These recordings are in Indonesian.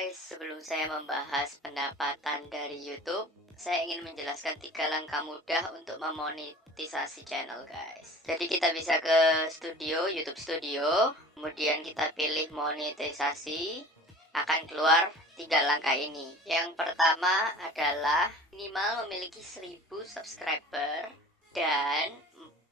guys, sebelum saya membahas pendapatan dari YouTube, saya ingin menjelaskan 3 langkah mudah untuk memonetisasi channel guys. Jadi kita bisa ke studio, YouTube Studio, kemudian kita pilih monetisasi, akan keluar 3 langkah ini. Yang pertama adalah minimal memiliki 1000 subscriber dan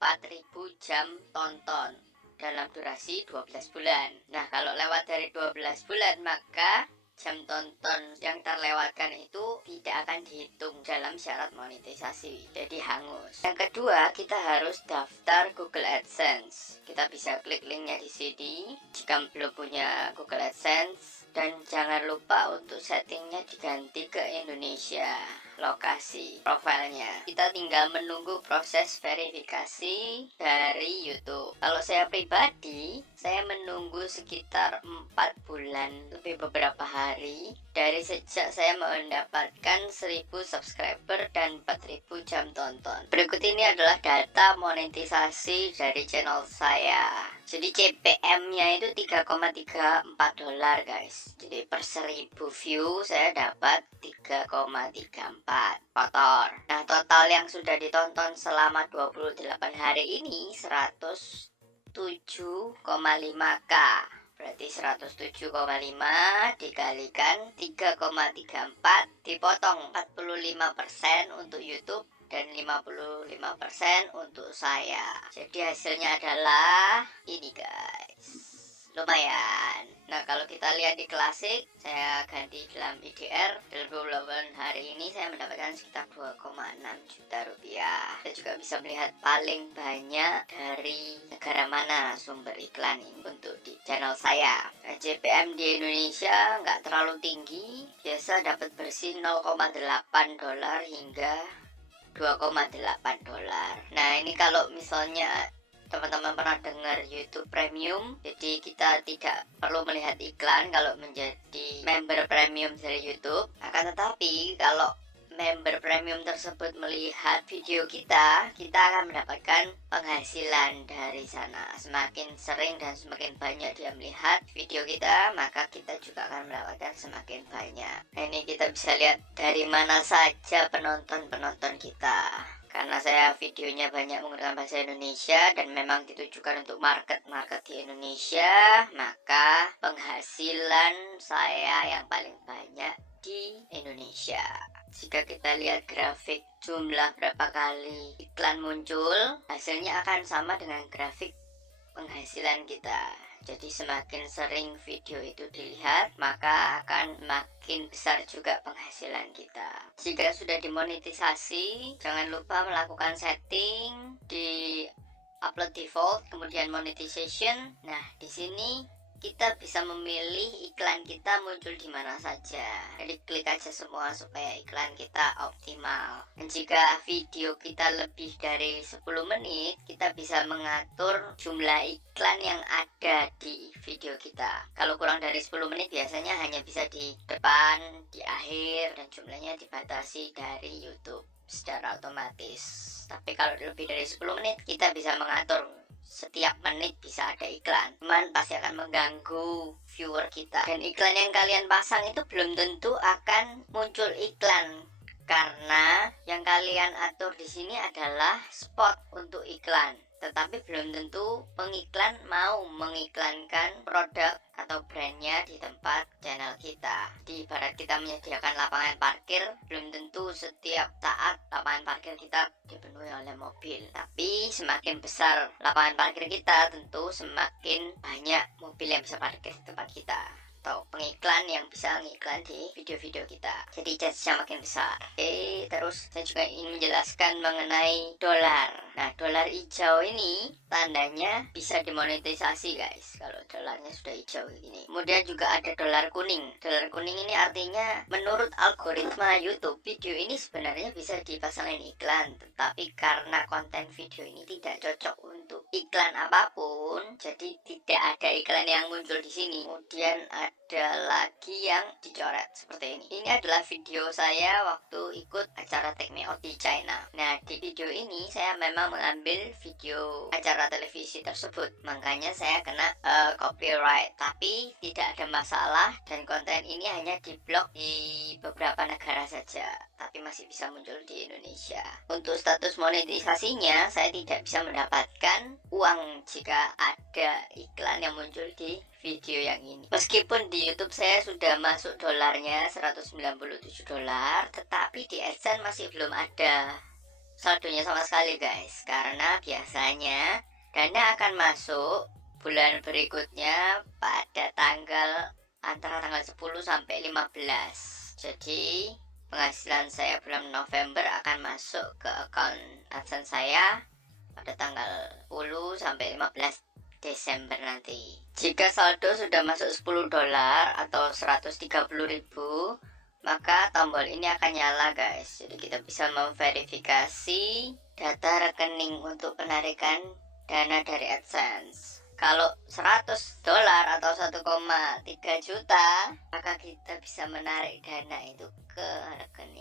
4000 jam tonton dalam durasi 12 bulan. Nah, kalau lewat dari 12 bulan, maka jam tonton yang terlewatkan itu tidak akan dihitung dalam syarat monetisasi, jadi hangus. Yang kedua, kita harus daftar Google AdSense. Kita bisa klik linknya di sini jika belum punya Google AdSense. Dan jangan lupa untuk settingnya diganti ke Indonesia, lokasi profilnya. Kita tinggal menunggu proses verifikasi dari YouTube. Kalau saya pribadi, saya menunggu sekitar 4 bulan, lebih beberapa hari dari sejak saya mendapatkan 1000 subscriber dan 4000 jam tonton. Berikut ini adalah data monetisasi dari channel saya. Jadi CPM-nya itu 3,34 dolar guys. Jadi per 1000 view saya dapat 3,34 kotor. Nah, total yang sudah ditonton selama 28 hari ini 107,5k. Berarti 107,5 dikalikan 3,34 dipotong 45% untuk YouTube dan 55% untuk saya. Jadi hasilnya adalah ini guys, lumayan. Nah, kalau kita lihat di klasik, saya ganti dalam IDR dalam 28 hari ini saya mendapatkan sekitar 2,6 juta rupiah. Kita juga bisa melihat paling banyak dari negara mana sumber iklan ini untuk di channel saya. Nah, CPM di Indonesia nggak terlalu tinggi, biasa dapat bersih 0,8 dolar hingga 2,8 dolar. Nah, ini kalau misalnya teman-teman pernah dengar YouTube Premium, jadi kita tidak perlu melihat iklan kalau menjadi member premium dari YouTube. Akan tetapi kalau member premium tersebut melihat video kita akan mendapatkan penghasilan dari sana. Semakin sering dan semakin banyak dia melihat video kita, maka kita juga akan mendapatkan semakin banyak. Nah, ini kita bisa lihat dari mana saja penonton-penonton kita. Karena saya videonya banyak menggunakan bahasa Indonesia dan memang ditujukan untuk market di Indonesia, maka penghasilan saya yang paling banyak di Indonesia. Jika kita lihat grafik jumlah berapa kali iklan muncul, hasilnya akan sama dengan grafik penghasilan kita. Jadi semakin sering video itu dilihat, maka akan makin besar juga penghasilan kita. Jika sudah dimonetisasi, jangan lupa melakukan setting di upload default, kemudian monetization. Nah, di sini kita bisa memilih iklan kita muncul di mana saja. Jadi klik aja semua supaya iklan kita optimal. Dan jika video kita lebih dari 10 menit, kita bisa mengatur jumlah iklan yang ada di video kita. Kalau kurang dari 10 menit biasanya hanya bisa di depan, di akhir, dan jumlahnya dibatasi dari YouTube secara otomatis. Tapi kalau lebih dari 10 menit, kita bisa mengatur setiap menit bisa ada iklan, cuman pasti akan mengganggu viewer kita. Dan iklan yang kalian pasang itu belum tentu akan muncul iklan, karena yang kalian atur di sini adalah spot untuk iklan. Tetapi belum tentu pengiklan mau mengiklankan produk atau brandnya di tempat channel kita. Di ibarat kita menyediakan lapangan parkir, belum tentu setiap saat lapangan parkir kita dipenuhi oleh mobil. Tapi semakin besar lapangan parkir kita, tentu semakin banyak mobil yang bisa parkir di tempat kita, atau pengiklan yang bisa mengiklan di video-video kita. Jadi charge-nya makin besar. Oke, terus saya juga ingin menjelaskan mengenai dolar. Nah, dolar hijau ini tandanya bisa dimonetisasi guys, kalau dolarnya sudah hijau ini. Kemudian juga ada dolar kuning. Dolar kuning ini artinya menurut algoritma YouTube, video ini sebenarnya bisa dipasangin iklan, tetapi karena konten video ini tidak cocok untuk iklan apapun, jadi tidak ada iklan yang muncul di sini. Kemudian ada lagi yang dicoret seperti ini. Ini adalah video saya waktu ikut acara Take Me Out di China. Nah, di video ini saya memang mengambil video acara televisi tersebut, makanya saya kena copyright. Tapi tidak ada masalah, dan konten ini hanya diblok di beberapa negara saja, tapi masih bisa muncul di Indonesia. Untuk status monetisasinya, saya tidak bisa mendapatkan uang jika ada iklan yang muncul di video yang ini. Meskipun di YouTube saya sudah masuk dolarnya $197, tetapi di AdSense masih belum ada saldonya sama sekali guys, karena biasanya dana akan masuk bulan berikutnya pada antara tanggal 10 sampai 15. Jadi penghasilan saya bulan November akan masuk ke akun AdSense saya pada tanggal 10 sampai 15 Desember nanti. Jika saldo sudah masuk $10 atau 130.000, maka tombol ini akan nyala guys. Jadi kita bisa memverifikasi data rekening untuk penarikan dana dari AdSense. Kalau $100 atau 1,3 juta, maka kita bisa menarik dana itu ke rekening